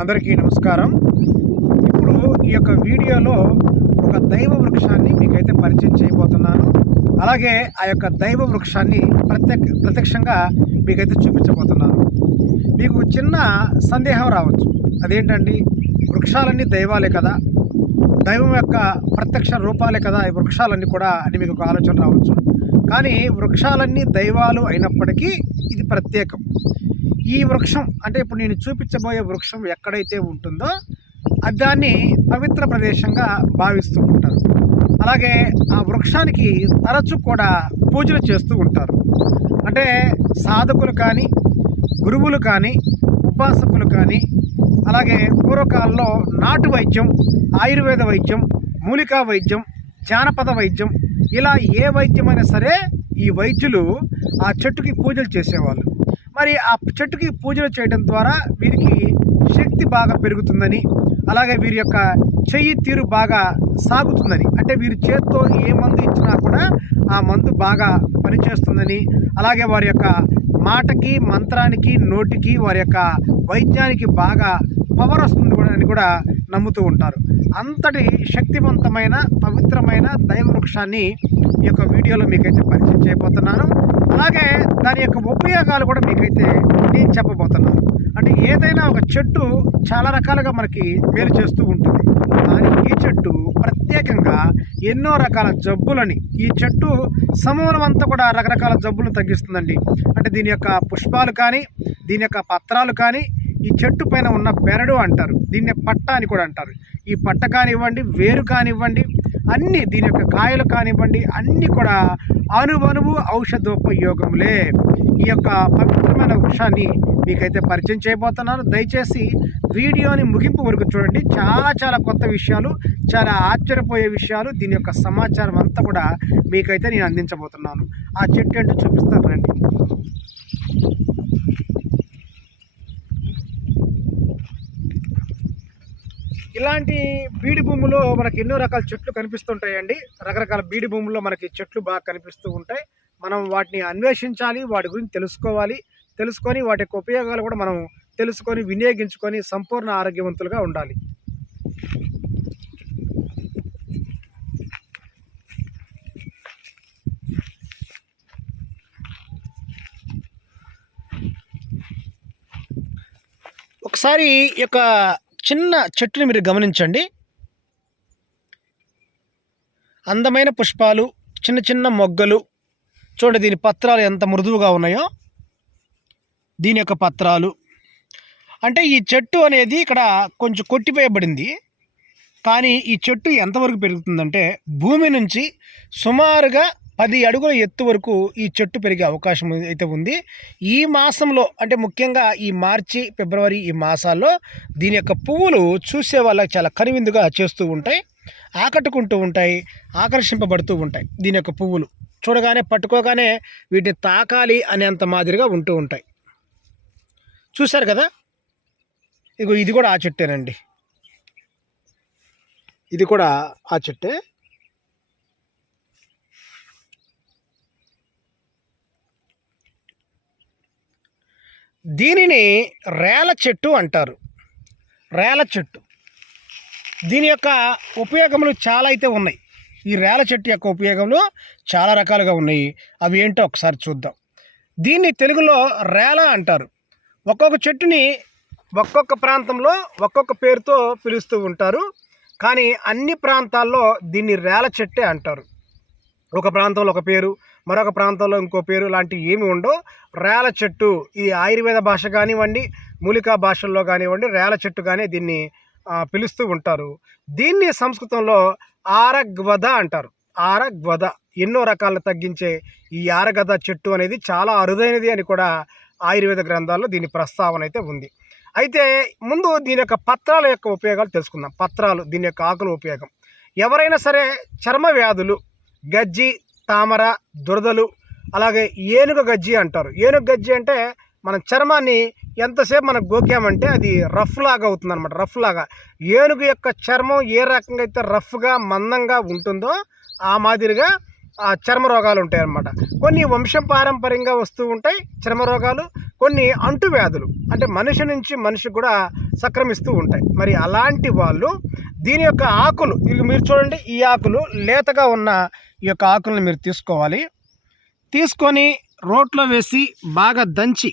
అందరికీ నమస్కారం. ఇప్పుడు ఈ యొక్క వీడియోలో ఒక దైవ వృక్షాన్ని మీకైతే పరిచయం చేయబోతున్నాను. అలాగే ఆ యొక్క దైవ వృక్షాన్ని ప్రత్యక్ష ప్రత్యక్షంగా మీకైతే చూపించబోతున్నాను. మీకు చిన్న సందేహం రావచ్చు. అదేంటండి? వృక్షాలన్నీ దైవాలే కదా. దైవం యొక్క ప్రత్యక్ష రూపాలే కదా ఈ వృక్షాలన్నీ కూడా అని మీకు ఒక ఆలోచన రావచ్చు. కానీ వృక్షాలన్నీ దైవాలు అయినప్పటికీ ఇది ప్రత్యేకం. ఈ వృక్షం అంటే ఇప్పుడు నేను చూపించబోయే వృక్షం ఎక్కడైతే ఉంటుందో అది దాన్ని పవిత్ర ప్రదేశంగా భావిస్తూ ఉంటారు. అలాగే ఆ వృక్షానికి తరచు కూడా పూజలు చేస్తూ ఉంటారు. అంటే సాధకులు కానీ గురువులు కానీ ఉపాసకులు కానీ అలాగే పూర్వకాలంలో నాటు వైద్యం ఆయుర్వేద వైద్యం మూలికా వైద్యం జానపద వైద్యం ఇలా ఏ వైద్యమైనా సరే ఈ వైద్యులు ఆ చెట్టుకి పూజలు చేసేవాళ్ళు. మరి ఆ చెట్టుకి పూజలు చేయడం ద్వారా వీరికి శక్తి బాగా పెరుగుతుందని అలాగే వీరి యొక్క చెయ్యి తీరు బాగా సాగుతుందని. అంటే వీరి చేత్తో ఏ మందు ఇచ్చినా కూడా ఆ మందు బాగా పనిచేస్తుందని అలాగే వారి యొక్క మాటకి మంత్రానికి నోటికి వారి యొక్క వైద్యానికి బాగా పవర్ వస్తుంది కూడా అని కూడా నమ్ముతూ ఉంటారు. అంతటి శక్తివంతమైన పవిత్రమైన దైవ వృక్షాన్ని ఈ యొక్క వీడియోలో మీకైతే పరిచయం చేయబోతున్నాను. అలాగే దాని యొక్క ఉపయోగాలు కూడా మీకైతే నేను చెప్పబోతున్నాను. అంటే ఏదైనా ఒక చెట్టు చాలా రకాలుగా మనకి మేలు చేస్తూ ఉంటుంది. కానీ ఈ చెట్టు ప్రత్యేకంగా ఎన్నో రకాల జబ్బులని ఈ చెట్టు సమూలం అంతా కూడా రకరకాల జబ్బులను తగ్గిస్తుందండి. అంటే దీని యొక్క పుష్పాలు కానీ దీని యొక్క పత్రాలు కానీ ఈ చెట్టు పైన ఉన్న బెరడు అంటారు. దీన్ని పట్ట అని కూడా అంటారు. ఈ పట్ట కానివ్వండి వేరు కానివ్వండి అన్నీ దీని యొక్క కాయలు కానివ్వండి అన్నీ కూడా అనువనువు ఔషధోపయోగములే. ఈ యొక్క పవిత్రమైన వృక్షాన్ని మీకైతే పరిచయం చేయబోతున్నాను. దయచేసి వీడియోని ముగింపు వరకు చూడండి. చాలా చాలా కొత్త విషయాలు చాలా ఆశ్చర్యపోయే విషయాలు దీని యొక్క సమాచారం అంతా కూడా మీకైతే నేను అందించబోతున్నాను. ఆ చెట్టు ఏంటో చూపిస్తాను రండి. ఇలాంటి బీడి భూములో మనకి ఎన్నో రకాల చెట్లు కనిపిస్తుంటాయండి. రకరకాల బీడి భూముల్లో మనకి చెట్లు బాగా కనిపిస్తూ ఉంటాయి. మనం వాటిని అన్వేషించాలి వాటి గురించి తెలుసుకోవాలి. తెలుసుకొని వాటి యొక్క ఉపయోగాలు కూడా మనం తెలుసుకొని వినియోగించుకొని సంపూర్ణ ఆరోగ్యవంతులుగా ఉండాలి. ఒకసారి ఈ యొక్క చిన్న చెట్టుని మీరు గమనించండి. అందమైన పుష్పాలు చిన్న చిన్న మొగ్గలు. చూడండి దీని పత్రాలు ఎంత మృదువుగా ఉన్నాయో. దీని యొక్క పత్రాలు. అంటే ఈ చెట్టు అనేది ఇక్కడ కొంచెం కొట్టివేయబడింది. కానీ ఈ చెట్టు ఎంతవరకు పెరుగుతుందంటే భూమి నుంచి సుమారుగా పది అడుగుల ఎత్తు వరకు ఈ చెట్టు పెరిగే అవకాశం అయితే ఉంది. ఈ మాసంలో అంటే ముఖ్యంగా ఈ మార్చి ఫిబ్రవరి ఈ మాసాల్లో దీని యొక్క పువ్వులు చూసే వాళ్ళకి చాలా కనువిందుగా చేస్తూ ఉంటాయి ఆకట్టుకుంటూ ఉంటాయి ఆకర్షింపబడుతూ ఉంటాయి దీని యొక్క పువ్వులు. చూడగానే పట్టుకోగానే వీటిని తాకాలి అనేంత మాదిరిగా ఉంటూ ఉంటాయి. చూశారు కదా? ఇగో ఇది కూడా ఆ చెట్టేనండి. ఇది కూడా ఆ చెట్టే. దీనిని రేల చెట్టు అంటారు. రేల చెట్టు. దీని యొక్క ఉపయోగములు చాలా అయితే ఉన్నాయి. ఈ రేల చెట్టు యొక్క ఉపయోగములు చాలా రకాలుగా ఉన్నాయి. అవి ఏంటో ఒకసారి చూద్దాం. దీన్ని తెలుగులో రేల అంటారు. ఒక్కొక్క చెట్టుని ఒక్కొక్క ప్రాంతంలో ఒక్కొక్క పేరుతో పిలుస్తూ ఉంటారు. కానీ అన్ని ప్రాంతాల్లో దీన్ని రేల చెట్టే అంటారు. ఒక ప్రాంతంలో ఒక పేరు మరొక ప్రాంతంలో ఇంకో పేరు లాంటివి ఏమి ఉండవు. రేల చెట్టు ఇది ఆయుర్వేద భాష కానివ్వండి మూలికా భాషల్లో కానివ్వండి రేల చెట్టు కానీ దీన్ని పిలుస్తూ ఉంటారు. దీన్ని సంస్కృతంలో ఆరగ్వద అంటారు. ఆరగ్వద ఎన్నో రకాలు తగ్గించే ఈ ఆరగద చెట్టు అనేది చాలా అరుదైనది అని కూడా ఆయుర్వేద గ్రంథాల్లో దీని ప్రస్తావన అయితే ఉంది. అయితే ముందు దీని యొక్క పత్రాల యొక్క ఉపయోగాలు తెలుసుకుందాం. పత్రాలు దీని యొక్క ఆకుల ఉపయోగం. ఎవరైనా సరే చర్మ వ్యాధులు గజ్జి తామర దురదలు అలాగే ఏనుగ గజ్జి అంటారు. ఏనుగ గజ్జి అంటే మన చర్మాన్ని ఎంతసేపు మనం గోకామంటే అది రఫ్ లాగా అవుతుంది అనమాట రఫ్ లాగా. ఏనుగు యొక్క చర్మం ఏ రకంగా అయితే రఫ్గా మందంగా ఉంటుందో ఆ మాదిరిగా ఆ చర్మ రోగాలు ఉంటాయి అన్నమాట కొన్ని వంశం పారంపర్యంగా వస్తూ ఉంటాయి చర్మ రోగాలు కొన్ని అంటువ్యాధులు. అంటే మనిషి నుంచి మనిషి కూడా సక్రమిస్తూ ఉంటాయి. మరి అలాంటి వాళ్ళు దీని యొక్క ఆకులు ఇవి మీరు చూడండి ఈ ఆకులు లేతగా ఉన్న ఈ యొక్క ఆకులను మీరు తీసుకోవాలి. తీసుకొని రోట్లో వేసి బాగా దంచి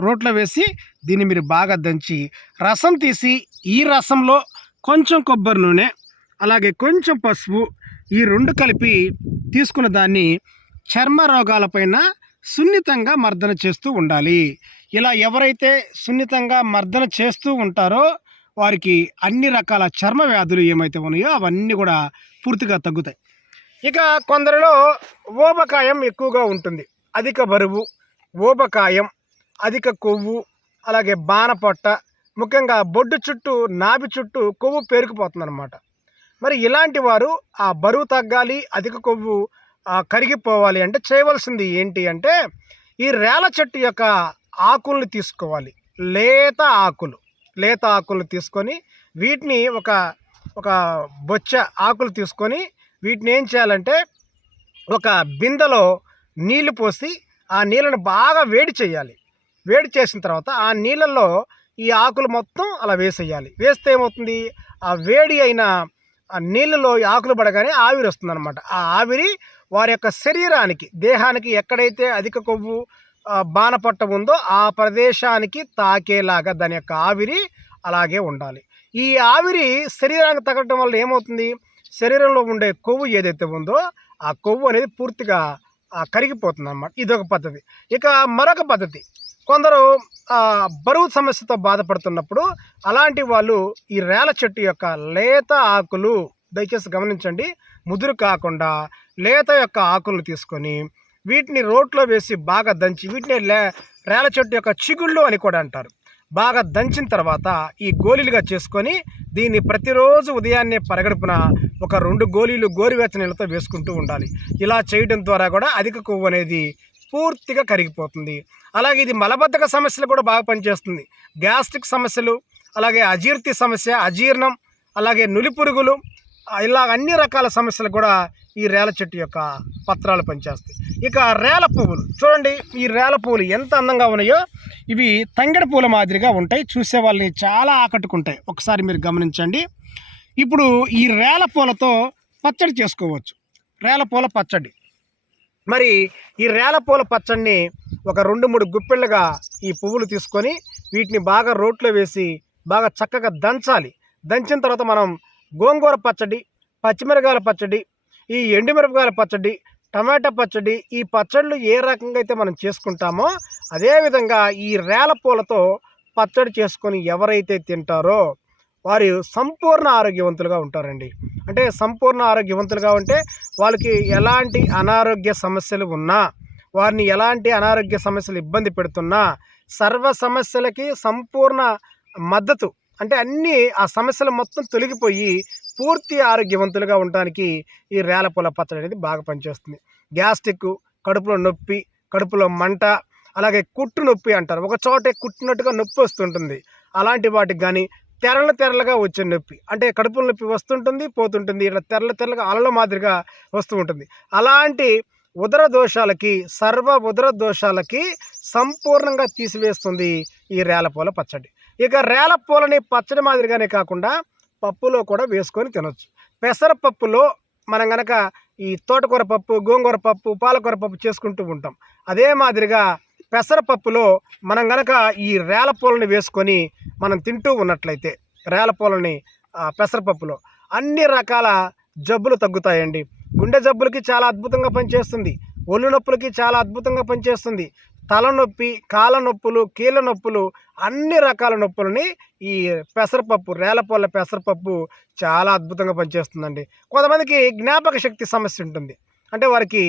రోట్లో వేసి దీన్ని మీరు బాగా దంచి రసం తీసి ఈ రసంలో కొంచెం కొబ్బరి నూనె అలాగే కొంచెం పసుపు ఈ రెండు కలిపి తీసుకున్న దాన్ని చర్మ రోగాలపైన సున్నితంగా మర్దన చేస్తూ ఉండాలి. ఇలా ఎవరైతే సున్నితంగా మర్దన చేస్తూ ఉంటారో వారికి అన్ని రకాల చర్మ వ్యాధులు ఏమైతే ఉన్నాయో అవన్నీ కూడా పూర్తిగా తగ్గుతాయి. ఇక కొందరిలో ఓబకాయం ఎక్కువగా ఉంటుంది. అధిక బరువు ఓబకాయం అధిక కొవ్వు అలాగే బాణపొట్ట ముఖ్యంగా బొడ్డు చుట్టూ నాభి చుట్టూ కొవ్వు పేరుకుపోతుందన్నమాట. మరి ఇలాంటి వారు ఆ బరువు తగ్గాలి అధిక కొవ్వు కరిగిపోవాలి అంటే చేయవలసింది ఏంటి అంటే ఈ రేల చెట్టు యొక్క ఆకుల్ని తీసుకోవాలి. లేత ఆకులు. లేత ఆకులు తీసుకొని వీటిని ఒక ఒక బొచ్చ ఆకులు తీసుకొని వీటిని ఏం చేయాలంటే ఒక బిందెలో నీళ్ళు పోసి ఆ నీళ్ళను బాగా వేడి చేయాలి. వేడి చేసిన తర్వాత ఆ నీళ్ళల్లో ఈ ఆకులు మొత్తం అలా వేసేయాలి. వేస్తే ఏమవుతుంది? ఆ వేడి అయిన ఆ నీళ్ళలో ఈ ఆకులు పడగానే ఆవిరి వస్తుంది అనమాట ఆ ఆవిరి వారి యొక్క శరీరానికి దేహానికి ఎక్కడైతే అధిక కొవ్వు బాణపట్ట ఉందో ఆ ప్రదేశానికి తాకేలాగా దాని యొక్క ఆవిరి అలాగే ఉండాలి. ఈ ఆవిరి శరీరానికి తగలటం వల్ల ఏమవుతుంది? శరీరంలో ఉండే కొవ్వు ఏదైతే ఉందో ఆ కొవ్వు అనేది పూర్తిగా కరిగిపోతుంది అన్నమాట ఇదొక పద్ధతి. ఇక మరొక పద్ధతి. కొందరు బరువు సమస్యతో బాధపడుతున్నప్పుడు అలాంటి వాళ్ళు ఈ రేల చెట్టు యొక్క లేత ఆకులు దయచేసి గమనించండి. ముదురు కాకుండా లేత యొక్క ఆకులను తీసుకొని వీటిని రోట్లో వేసి బాగా దంచి వీటిని లే రేల చెట్టు యొక్క చిగుళ్ళు అని కూడా అంటారు. బాగా దంచిన తర్వాత ఈ గోళీలుగా చేసుకొని దీన్ని ప్రతిరోజు ఉదయాన్నే పరగడుపున ఒక రెండు గోళీలు గోరువెచ్చ నీళ్ళతో వేసుకుంటూ ఉండాలి. ఇలా చేయడం ద్వారా కూడా అధిక కొవ్వు అనేది పూర్తిగా కరిగిపోతుంది. అలాగే ఇది మలబద్ధక సమస్యలు కూడా బాగా పనిచేస్తుంది. గ్యాస్ట్రిక్ సమస్యలు అలాగే అజీర్తి సమస్య అజీర్ణం అలాగే నులి పురుగులు ఇలా అన్ని రకాల సమస్యలు కూడా ఈ రేల చెట్టు యొక్క పత్రాలు పనిచేస్తాయి. ఇక రేల పువ్వులు. చూడండి ఈ రేల పువ్వులు ఎంత అందంగా ఉన్నాయో ఇవి తంగిడి పూల మాదిరిగా ఉంటాయి. చూసే వాళ్ళని చాలా ఆకట్టుకుంటాయి. ఒకసారి మీరు గమనించండి. ఇప్పుడు ఈ రేల పూలతో పచ్చడి చేసుకోవచ్చు. రేల పూల పచ్చడి. మరి ఈ రేల పూల పచ్చడిని ఒక రెండు మూడు గుప్పెళ్ళుగా ఈ పువ్వులు తీసుకొని వీటిని బాగా రోట్లో వేసి బాగా చక్కగా దంచాలి. దంచిన తర్వాత మనం గోంగూర పచ్చడి పచ్చిమిరకాయల పచ్చడి ఈ ఎండుమిరపకాయల పచ్చడి టమాటా పచ్చడి ఈ పచ్చళ్ళు ఏ రకంగా అయితే మనం చేసుకుంటామో అదేవిధంగా ఈ రేల పూలతో పచ్చడి చేసుకొని ఎవరైతే తింటారో వారు సంపూర్ణ ఆరోగ్యవంతులుగా ఉంటారండి. అంటే సంపూర్ణ ఆరోగ్యవంతులుగా ఉంటే వాళ్ళకి ఎలాంటి అనారోగ్య సమస్యలు ఉన్నా వారిని ఎలాంటి అనారోగ్య సమస్యలు ఇబ్బంది పెడుతున్నా సర్వ సమస్యలకి సంపూర్ణ మద్దతు అంటే అన్నీ ఆ సమస్యలు మొత్తం తొలగిపోయి పూర్తి ఆరోగ్యవంతులుగా ఉండడానికి ఈ రేలపూల పచ్చడి అనేది బాగా పనిచేస్తుంది. గ్యాస్ట్రిక్ కడుపులో నొప్పి కడుపులో మంట అలాగే కుట్టు నొప్పి అంటారు. ఒక చోటే కుట్టినట్టుగా నొప్పి వస్తుంటుంది. అలాంటి వాటికి కానీ తెరల తెరలుగా వచ్చే నొప్పి అంటే కడుపులో నొప్పి వస్తుంటుంది పోతుంటుంది ఇట్లా తెరల తెరలుగా అలల మాదిరిగా వస్తూ ఉంటుంది. అలాంటి ఉదర దోషాలకి సర్వ ఉదర దోషాలకి సంపూర్ణంగా తీసివేస్తుంది ఈ రేలపూల పచ్చడి. ఇక రేల పూలని పచ్చడి మాదిరిగానే కాకుండా పప్పులో కూడా వేసుకొని తినొచ్చు. పెసరపప్పులో మనం గనక ఈ తోటకూర పప్పు గోంగూర పప్పు పాలకూర పప్పు చేసుకుంటూ ఉంటాం. అదే మాదిరిగా పెసరపప్పులో మనం గనక ఈ రేల పూలని వేసుకొని మనం తింటూ ఉన్నట్లయితే రేల పూలని పెసరపప్పులో అన్ని రకాల జబ్బులు తగ్గుతాయండి. గుండె జబ్బులకి చాలా అద్భుతంగా పనిచేస్తుంది. ఒళ్ళు నొప్పులకి చాలా అద్భుతంగా పనిచేస్తుంది. తలనొప్పి కాళ్ళ నొప్పులు కీళ్ళ నొప్పులు అన్ని రకాల నొప్పులని ఈ పెసరపప్పు రేలపూల పెసరపప్పు చాలా అద్భుతంగా పనిచేస్తుందండి. కొంతమందికి జ్ఞాపక శక్తి సమస్య ఉంటుంది. అంటే వారికి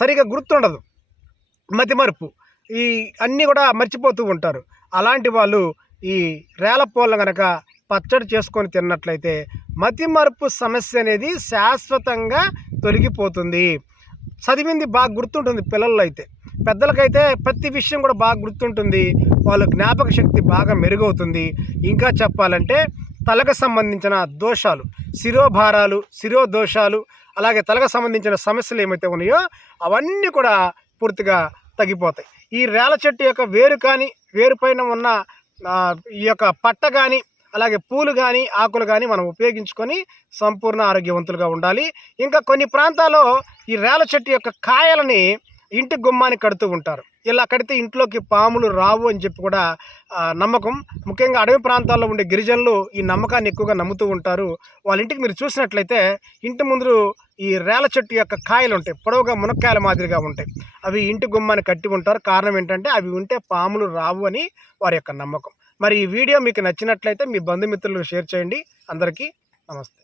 సరిగా గుర్తుండదు. మతిమరుపు. ఈ అన్నీ కూడా మర్చిపోతూ ఉంటారు. అలాంటి వాళ్ళు ఈ రేలపోళ్ళ కనుక పచ్చడి చేసుకొని తిన్నట్లయితే మతిమరుపు సమస్య అనేది శాశ్వతంగా తొలగిపోతుంది. చదివింది బాగా గుర్తుంటుంది పిల్లల్లో అయితే. పెద్దలకైతే ప్రతి విషయం కూడా బాగా గుర్తుంటుంది. వాళ్ళ జ్ఞాపక శక్తి బాగా మెరుగవుతుంది. ఇంకా చెప్పాలంటే తలకు సంబంధించిన దోషాలు శిరోభారాలు శిరో దోషాలు అలాగే తలకు సంబంధించిన సమస్యలు ఏమైతే ఉన్నాయో అవన్నీ కూడా పూర్తిగా తగ్గిపోతాయి. ఈ రేల చెట్టు యొక్క వేరు కానీ వేరు పైన ఉన్న ఈ యొక్క పట్ట కానీ అలాగే పూలు కానీ ఆకులు కానీ మనం ఉపయోగించుకొని సంపూర్ణ ఆరోగ్యవంతులుగా ఉండాలి. ఇంకా కొన్ని ప్రాంతాల్లో ఈ రేల చెట్టు యొక్క కాయలని ఇంటి గుమ్మాన్ని కడుతూ ఉంటారు. ఇలా కడితే ఇంట్లోకి పాములు రావు అని చెప్పి కూడా నమ్మకం. ముఖ్యంగా అడవి ప్రాంతాల్లో ఉండే గిరిజనులు ఈ నమ్మకాన్ని ఎక్కువగా నమ్ముతూ ఉంటారు. వాళ్ళ ఇంటికి మీరు చూసినట్లయితే ఇంటి ముందు ఈ రేల చెట్టు యొక్క కాయలు ఉంటాయి. పొడవుగా మునక్కాయల మాదిరిగా ఉంటాయి. అవి ఇంటి గుమ్మాన్ని కట్టి ఉంటారు. కారణం ఏంటంటే అవి ఉంటే పాములు రావు అని వారి యొక్క నమ్మకం. మరి ఈ వీడియో మీకు నచ్చినట్లయితే మీ బంధుమిత్రులకు షేర్ చేయండి. అందరికీ నమస్తే.